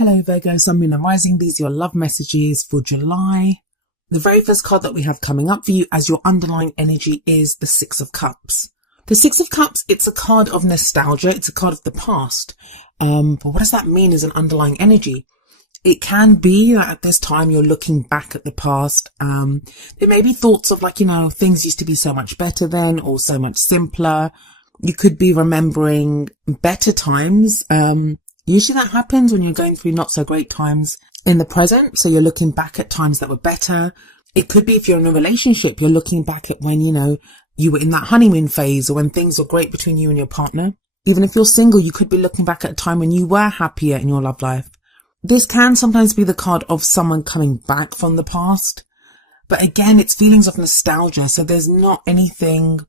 Hello Virgo, Sun, Moon and Rising. These are your love messages for July. The very first card that we have coming up for you as your underlying energy is the Six of Cups. The Six of Cups, it's a card of nostalgia. It's a card of the past. But what does that mean as an underlying energy? It can be that at this time you're looking back at the past. There may be thoughts of things used to be so much better then or so much simpler. You could be remembering better times. Usually that happens when you're going through not so great times in the present. So you're looking back at times that were better. It could be if you're in a relationship, you're looking back at when, you were in that honeymoon phase or when things were great between you and your partner. Even if you're single, you could be looking back at a time when you were happier in your love life. This can sometimes be the card of someone coming back from the past. But again, it's feelings of nostalgia. So there's not anything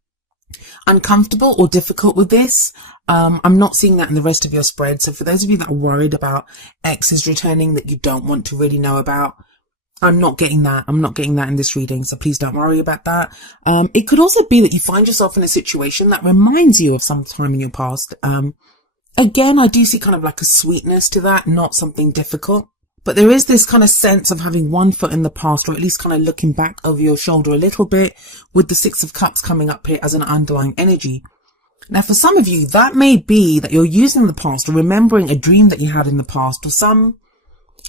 uncomfortable or difficult with this. I'm not seeing that in the rest of your spread. So for those of you that are worried about exes returning that you don't want to really know about, I'm not getting that. I'm not getting that in this reading. So please don't worry about that. It could also be that you find yourself in a situation that reminds you of some time in your past. Again, I do see kind of like a sweetness to that, not something difficult. But there is this kind of sense of having one foot in the past, or at least kind of looking back over your shoulder a little bit with the Six of Cups coming up here as an underlying energy. Now, for some of you, that may be that you're using the past or remembering a dream that you had in the past or some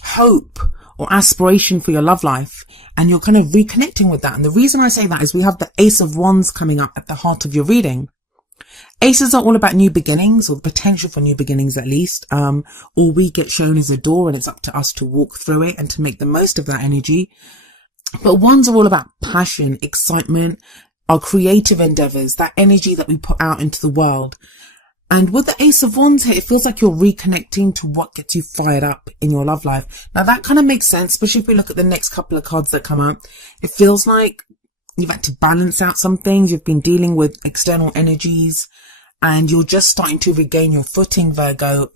hope or aspiration for your love life, and you're kind of reconnecting with that. And the reason I say that is we have the Ace of Wands coming up at the heart of your reading. Aces are all about new beginnings, or the potential for new beginnings at least. All we get shown is a door, and it's up to us to walk through it and to make the most of that energy. But wands are all about passion, excitement, our creative endeavors, that energy that we put out into the world. And with the Ace of Wands here, it feels like you're reconnecting to what gets you fired up in your love life. Now that kind of makes sense, especially if we look at the next couple of cards that come up. It feels like you've had to balance out some things. You've been dealing with external energies and you're just starting to regain your footing, Virgo,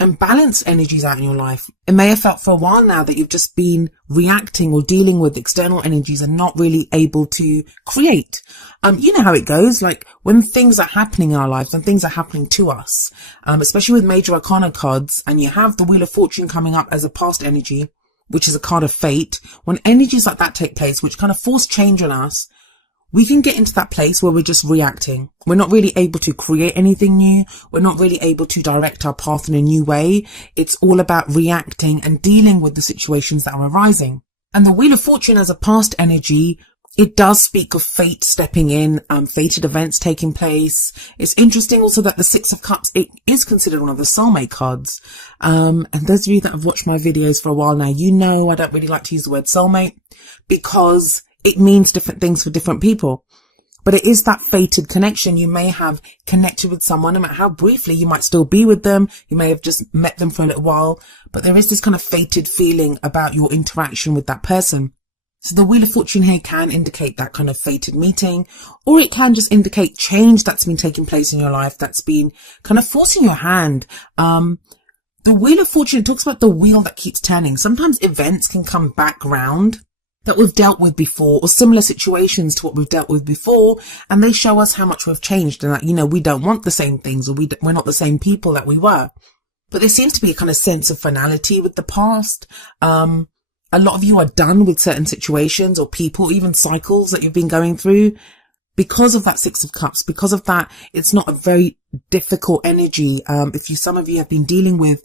and balance energies out in your life. It may have felt for a while now that you've just been reacting or dealing with external energies and not really able to create. You know how it goes, like when things are happening in our lives and things are happening to us, especially with major arcana cards, and you have the Wheel of Fortune coming up as a past energy, which is a card of fate. When energies like that take place, which kind of force change on us, we can get into that place where we're just reacting. We're not really able to create anything new. We're not really able to direct our path in a new way. It's all about reacting and dealing with the situations that are arising. And the Wheel of Fortune as a past energy, it does speak of fate stepping in, fated events taking place. It's interesting also that the Six of Cups, it is considered one of the soulmate cards. And those of you that have watched my videos for a while now, you know I don't really like to use the word soulmate because it means different things for different people. But it is that fated connection. You may have connected with someone, no matter how briefly, you might still be with them. You may have just met them for a little while, but there is this kind of fated feeling about your interaction with that person. So the Wheel of Fortune here can indicate that kind of fated meeting, or it can just indicate change that's been taking place in your life that's been kind of forcing your hand. The Wheel of Fortune, it talks about the wheel that keeps turning. Sometimes events can come back round that we've dealt with before, or similar situations to what we've dealt with before, and they show us how much we've changed and that, we don't want the same things, or we're not the same people that we were. But there seems to be a kind of sense of finality with the past. A lot of you are done with certain situations or people, even cycles that you've been going through because of that Six of Cups. Because of that, it's not a very difficult energy. Some of you have been dealing with,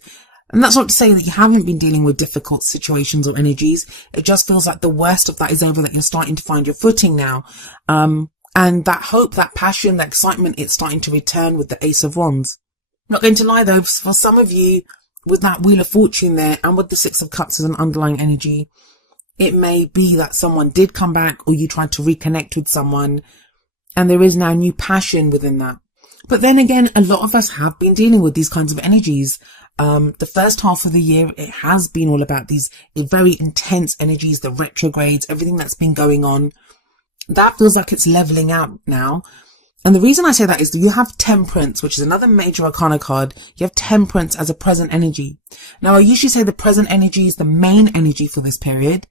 and that's not to say that you haven't been dealing with difficult situations or energies. It just feels like the worst of that is over, that you're starting to find your footing now. And that hope, that passion, that excitement, it's starting to return with the Ace of Wands. Not going to lie though, for some of you, with that Wheel of Fortune there and with the Six of Cups as an underlying energy, it may be that someone did come back or you tried to reconnect with someone and there is now new passion within that. But then again, a lot of us have been dealing with these kinds of energies. The first half of the year, it has been all about these very intense energies, the retrogrades, everything that's been going on. That feels like it's leveling out now. And the reason I say that is that you have Temperance, which is another major arcana card. You have Temperance as a present energy. Now, I usually say the present energy is the main energy for this period,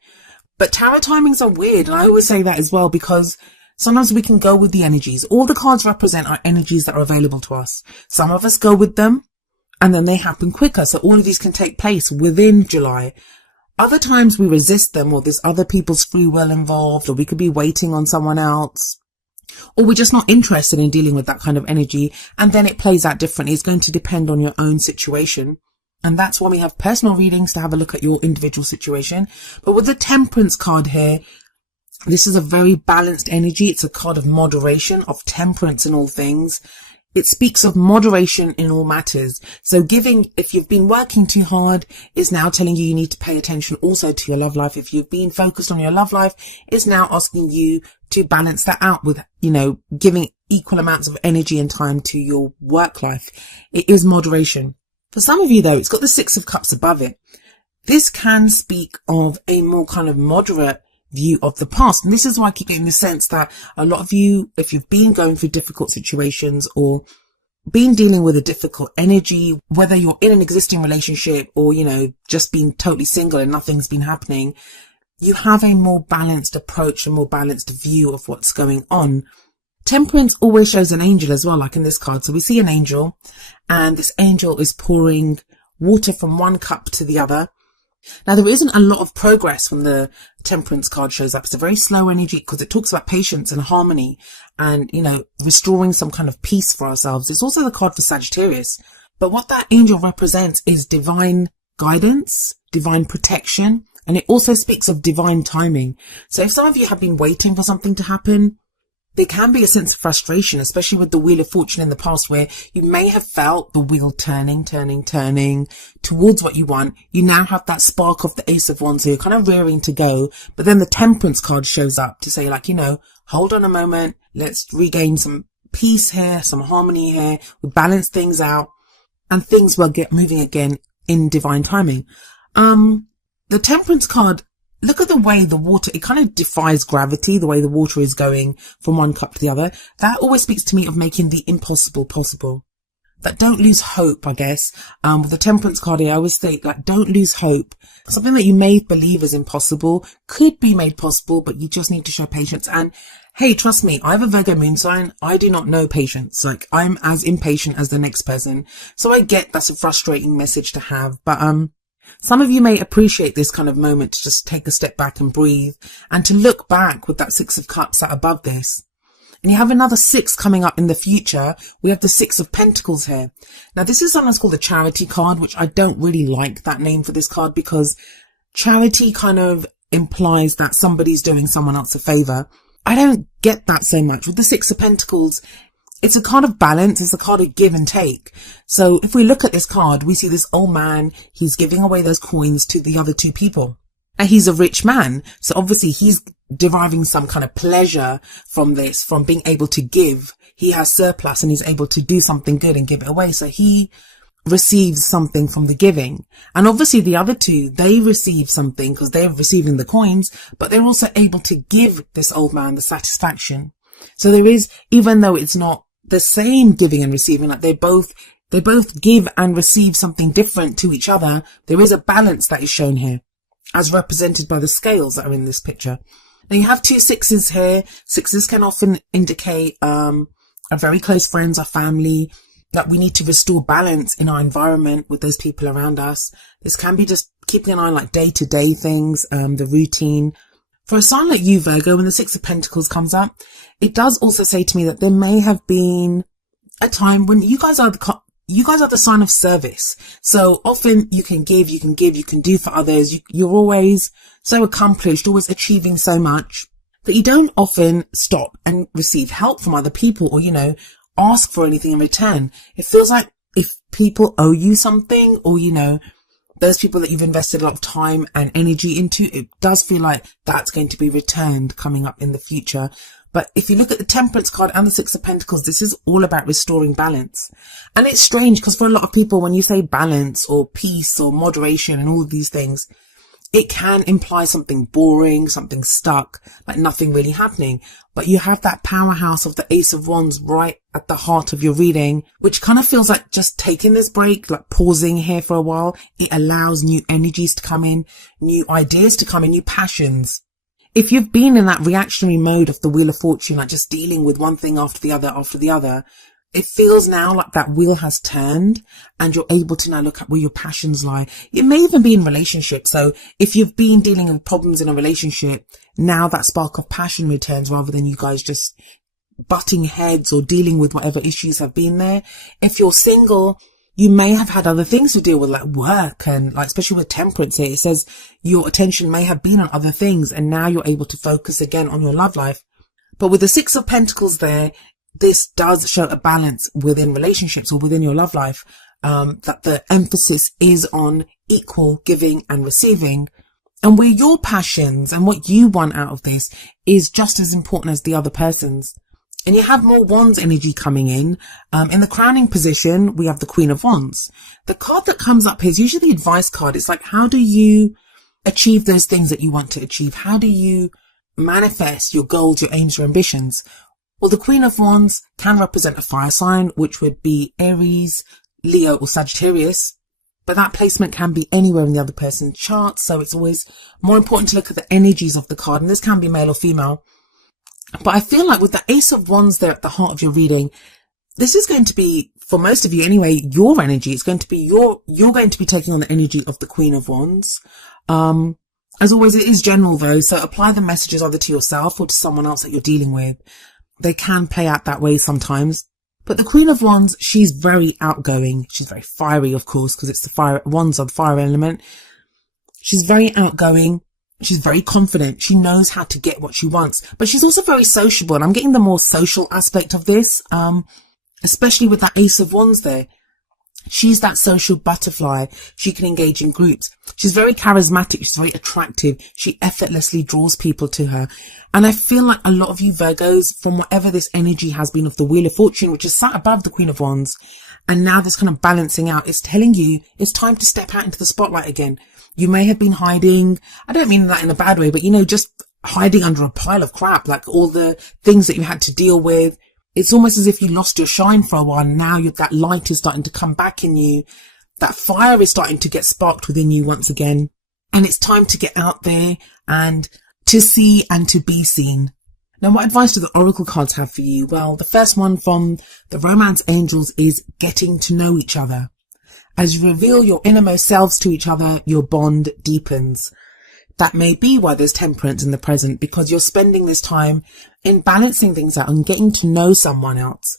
but tarot timings are weird. And I always say that as well, because sometimes we can go with the energies. All the cards represent are energies that are available to us. Some of us go with them. and then they happen quicker. So all of these can take place within July. Other times we resist them, or there's other people's free will involved, or we could be waiting on someone else, or we're just not interested in dealing with that kind of energy, and then it plays out differently. It's going to depend on your own situation. And that's why we have personal readings, to have a look at your individual situation. But with the Temperance card here, this is a very balanced energy. It's a card of moderation, of temperance in all things. It speaks of moderation in all matters. So giving, if you've been working too hard, is now telling you need to pay attention also to your love life. If you've been focused on your love life, it's now asking you to balance that out with, giving equal amounts of energy and time to your work life. It is moderation. For some of you though, it's got the Six of Cups above it. This can speak of a more kind of moderate view of the past. And this is why I keep getting the sense that a lot of you, if you've been going through difficult situations or been dealing with a difficult energy, whether you're in an existing relationship or, just being totally single and nothing's been happening, you have a more balanced approach, a more balanced view of what's going on. Temperance always shows an angel as well, like in this card. So we see an angel, and this angel is pouring water from one cup to the other. Now, there isn't a lot of progress when the Temperance card shows up. It's a very slow energy because it talks about patience and harmony and, restoring some kind of peace for ourselves. It's also the card for Sagittarius. But what that angel represents is divine guidance, divine protection, and it also speaks of divine timing. So if some of you have been waiting for something to happen, there can be a sense of frustration, especially with the Wheel of Fortune in the past, where you may have felt the wheel turning towards what you want. You now have that spark of the Ace of Wands, so you're kind of rearing to go. But then the Temperance card shows up to say, hold on a moment. Let's regain some peace here, some harmony here. We'll balance things out and things will get moving again in divine timing. The Temperance card, look at the way the water, it kind of defies gravity, the way the water is going from one cup to the other. That always speaks to me of making the impossible possible. That don't lose hope, I guess. With the Temperance card here, I always think, don't lose hope. Something that you may believe is impossible could be made possible, but you just need to show patience. And hey, trust me, I have a Virgo moon sign. I do not know patience. I'm as impatient as the next person. So I get that's a frustrating message to have, but, some of you may appreciate this kind of moment to just take a step back and breathe and to look back with that Six of Cups sat above this. And you have another six coming up in the future. We have the Six of Pentacles here. Now, this is sometimes called the Charity card, which I don't really like that name for this card because charity kind of implies that somebody's doing someone else a favor. I don't get that so much. With the Six of Pentacles, it's a card of balance. It's a card of give and take. So if we look at this card, we see this old man. He's giving away those coins to the other two people. And he's a rich man. So obviously he's deriving some kind of pleasure from this, from being able to give. He has surplus and he's able to do something good and give it away. So he receives something from the giving. And obviously the other two, they receive something because they're receiving the coins, but they're also able to give this old man the satisfaction. So there is, even though it's not the same giving and receiving, they both give and receive something different to each other. There is a balance that is shown here, as represented by the scales that are in this picture. Now you have two sixes here. Sixes can often indicate our very close friends, our family, that we need to restore balance in our environment with those people around us. This can be just keeping an eye on day-to-day things, the routine. For a sign like you, Virgo, when the Six of Pentacles comes up, it does also say to me that there may have been a time when you guys are the sign of service. So often you can give, you can do for others. You're always so accomplished, always achieving so much that you don't often stop and receive help from other people or, ask for anything in return. It feels like if people owe you something or, those people that you've invested a lot of time and energy into, it does feel like that's going to be returned coming up in the future. But if you look at the Temperance card and the Six of Pentacles, this is all about restoring balance. And it's strange because for a lot of people, when you say balance or peace or moderation and all of these things, it can imply something boring, something stuck, like nothing really happening. But you have that powerhouse of the Ace of Wands right at the heart of your reading, which kind of feels like just taking this break, like pausing here for a while. It allows new energies to come in, new ideas to come in, new passions. If you've been in that reactionary mode of the Wheel of Fortune, like just dealing with one thing after the other, It feels now like that wheel has turned and you're able to now look at where your passions lie. It may even be in relationships. So if you've been dealing with problems in a relationship, now that spark of passion returns rather than you guys just butting heads or dealing with whatever issues have been there. If you're single, you may have had other things to deal with, like work, and like, especially with temperance here, it says your attention may have been on other things and now you're able to focus again on your love life. But with the Six of Pentacles there, this does show a balance within relationships or within your love life, that the emphasis is on equal giving and receiving, and where your passions and what you want out of this is just as important as the other person's. And you have more Wands energy coming in. In the crowning position, we have the Queen of Wands. The card that comes up here is usually the advice card. It's like, how do you achieve those things that you want to achieve? How do you manifest your goals, your aims, your ambitions? Well, the Queen of Wands can represent a fire sign, which would be Aries, Leo, or Sagittarius. But that placement can be anywhere in the other person's chart. So it's always more important to look at the energies of the card. And this can be male or female. But I feel like with the Ace of Wands there at the heart of your reading, this is going to be, for most of you anyway, your energy. It's going to be you're going to be taking on the energy of the Queen of Wands. As always, it is general though. So apply the messages either to yourself or to someone else that you're dealing with. They can play out that way sometimes. But the Queen of Wands, she's very outgoing. She's very fiery, of course, because it's the fire, Wands are the fire element. She's very outgoing. She's very confident. She knows how to get what she wants, but she's also very sociable. And I'm getting the more social aspect of this, especially with that Ace of Wands there. She's that social butterfly. She can engage in groups. She's very charismatic. She's very attractive. She effortlessly draws people to her. And I feel like a lot of you Virgos, from whatever this energy has been of the Wheel of Fortune, which is sat above the Queen of Wands, and now this kind of balancing out, is telling you it's time to step out into the spotlight again. You may have been hiding. I don't mean that in a bad way, but just hiding under a pile of crap, like all the things that you had to deal with. It's almost as if you lost your shine for a while. Now that light is starting to come back in you. That fire is starting to get sparked within you once again. And it's time to get out there and to see and to be seen. Now, what advice do the Oracle cards have for you? Well, the first one from the Romance Angels is getting to know each other. As you reveal your innermost selves to each other, your bond deepens. That may be why there's temperance in the present, because you're spending this time in balancing things out and getting to know someone else.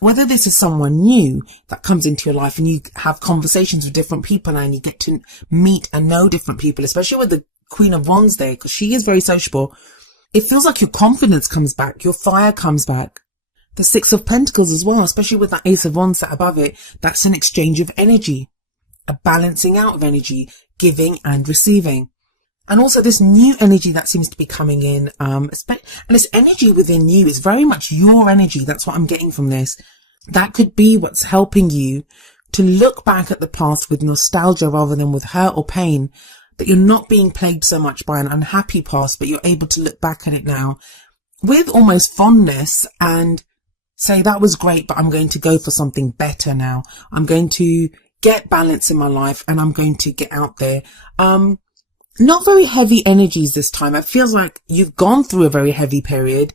Whether this is someone new that comes into your life and you have conversations with different people and you get to meet and know different people, especially with the Queen of Wands there, because she is very sociable. It feels like your confidence comes back, your fire comes back. The Six of Pentacles as well, especially with that Ace of Wands sat above it, that's an exchange of energy, a balancing out of energy, giving and receiving. And also this new energy that seems to be coming in, and this energy within you is very much your energy. That's what I'm getting from this. That could be what's helping you to look back at the past with nostalgia rather than with hurt or pain, that you're not being plagued so much by an unhappy past, but you're able to look back at it now with almost fondness and say, that was great, but I'm going to go for something better now. I'm going to get balance in my life and I'm going to get out there. Not very heavy energies this time. It feels like you've gone through a very heavy period.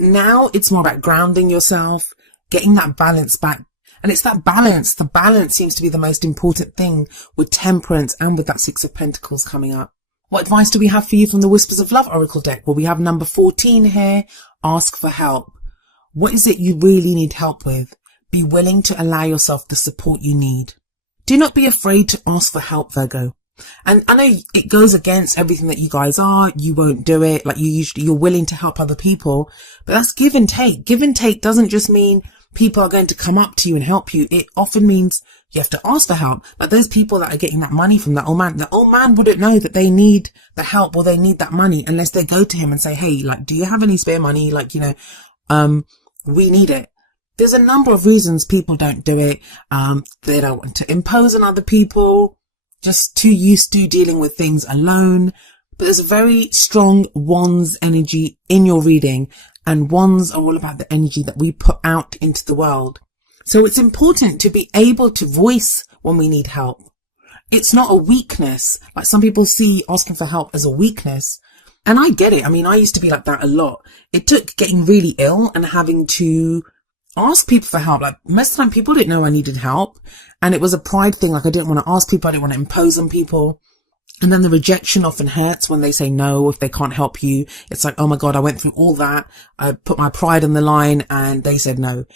Now it's more about grounding yourself, getting that balance back. And it's that balance. The balance seems to be the most important thing with temperance and with that Six of Pentacles coming up. What advice do we have for you from the Whispers of Love Oracle deck? Well, we have number 14 here. Ask for help. What is it you really need help with? Be willing to allow yourself the support you need. Do not be afraid to ask for help, Virgo. And I know it goes against everything that you guys are. You won't do it. Like you're willing to help other people, but that's give and take. Give and take doesn't just mean people are going to come up to you and help you. It often means you have to ask for help. Like those people that are getting that money from that old man, the old man wouldn't know that they need the help or they need that money unless they go to him and say, hey, like, do you have any spare money? Like, we need it. There's a number of reasons people don't do it. They don't want to impose on other people. Just too used to dealing with things alone. But there's a very strong Wands energy in your reading, and Wands are all about the energy that we put out into the world. So it's important to be able to voice when we need help. It's not a weakness. Like some people see asking for help as a weakness. And I get it. I mean, I used to be like that a lot. It took getting really ill and having to ask people for help. Like most of the time people didn't know I needed help, and it was a pride thing. Like I didn't want to ask people, I didn't want to impose on people. And then the rejection often hurts when they say no, if they can't help you. It's like, oh my God, I went through all that. I put my pride on the line and they said no.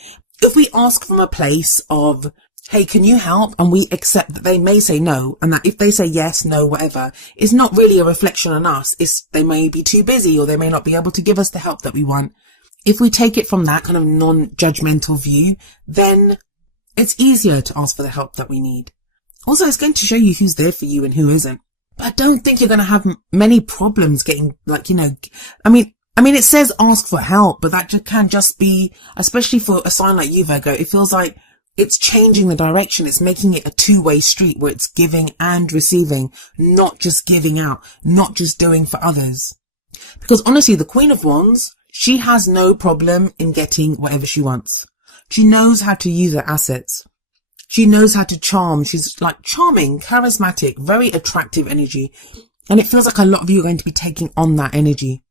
If we ask from a place of, hey, can you help? And we accept that they may say no, and that if they say yes, no, whatever, it's not really a reflection on us. It's they may be too busy, or they may not be able to give us the help that we want. If we take it from that kind of non-judgmental view, then it's easier to ask for the help that we need. Also, it's going to show you who's there for you and who isn't. But I don't think you're going to have many problems getting, like, you know, I mean, it says ask for help, but that can just be, especially for a sign like you, Virgo, it feels like it's changing the direction. It's making it a two-way street where it's giving and receiving, not just giving out, not just doing for others. Because honestly, the Queen of Wands, she has no problem in getting whatever she wants. She knows how to use her assets. She knows how to charm. She's like charming, charismatic, very attractive energy. And it feels like a lot of you are going to be taking on that energy.